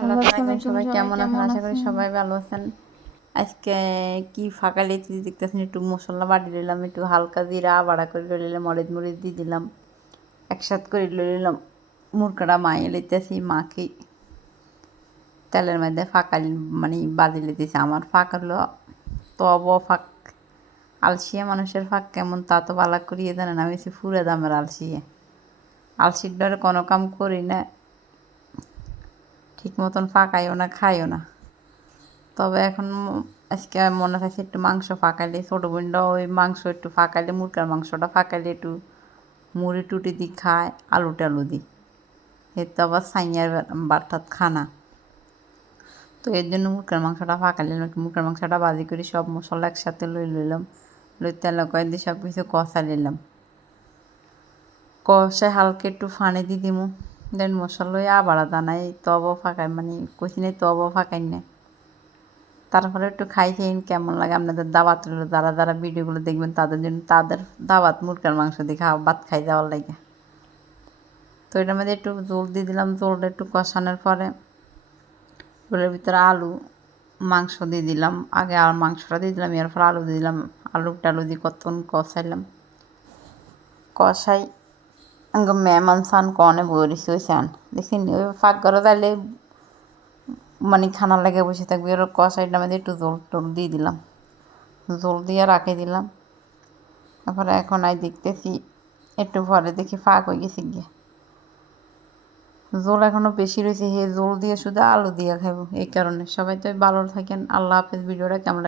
আসসালামু আলাইকুম, সবাই কেমন আছেন? আশা করি সবাই ভালো আছেন। আজকে কি ফাঁকা লেগেছে দেখতেছেন, একটু মশলা বাটি নিলাম, একটু হালকা জিরা বাড়া করে নিলাম, মরিচ মরিচ দিয়ে দিলাম, একসাথে করে নিলাম। মুরগাটা মায়ে লইতেছি, মাকে তেলের মধ্যে ফাঁকা মানে বাজি লেতেছে। আমার ফাঁক হলো তব ফাঁক, আলসিয়া মানুষের ফাঁক কেমন তা তো বালা করিয়ে জানেন। আমি হচ্ছে ফুরে দামের আলসিয়া, আলসির ডরে কোনো কাম করি না, ঠিক মতন ফাঁকাইও না, খাইও না। তবে এখন আজকে মনে থাকছে একটু মাংস ফাঁকাইলে, ছোটো বোনটা ওই মাংস একটু ফাঁকাইলে, মুরগার মাংসটা ফাঁকাইলে একটু মুড়ি টুটি দিই খায়, আলু টালু দিই। এর তো আবার সাইয়ার বার্তাত খানা, তো এর জন্য মুরগার মাংসটা ফাঁকাইলাম। একটু মুরগার মাংসটা বাজি করে সব মশলা একসাথে লইলাম, তেল কয়ে দিয়ে সব কিছু কষা নিলাম। কষায় হালকা একটু ফানি দিয়ে দিমু, দেন মশলা আবার দানাই তব ফাঁকাই, মানে কষি নেই তব ফাঁকাই না। তারপরে একটু খাই খেয়ে কেমন লাগে আপনাদের দাওয়াত রইল, যারা যারা ভিডিওগুলো দেখবেন তাদের জন্য, তাদের দাওয়াত মুরগার মাংস দিয়ে ভাত খাই যাওয়ার লাগে। তো এটার মধ্যে একটু জল দিয়ে দিলাম, জলটা একটু কষানোর পরে জলের ভিতরে আলু মাংস দিয়ে দিলাম, আগে আর মাংসটা দিয়ে দিলাম, এরপর আলু দিয়ে দিলাম। আলু টালু দিয়ে কতক্ষণ কষাইলাম, কষাই মেহমান সান কনে বরিস ওই সান দেখিনি, ওই ফাঁক ঘরে তাইলে মানে খানার লাগে বসে থাকবে। ওর কষাইটার মধ্যে একটু জল টল দিয়ে দিলাম, জল দিয়ে রাখে দিলাম। তারপরে এখন আই দেখতেছি একটু পরে দেখি ফাঁক হয়ে গেছে গিয়ে, জল এখনও বেশি রয়েছে, হে জল দিয়ে শুধু আলু দিয়ে খাবো। এই কারণে সবাই তো ভালো থাকেন, আল্লাহ হাফেজ। ভিডিওটা কেমন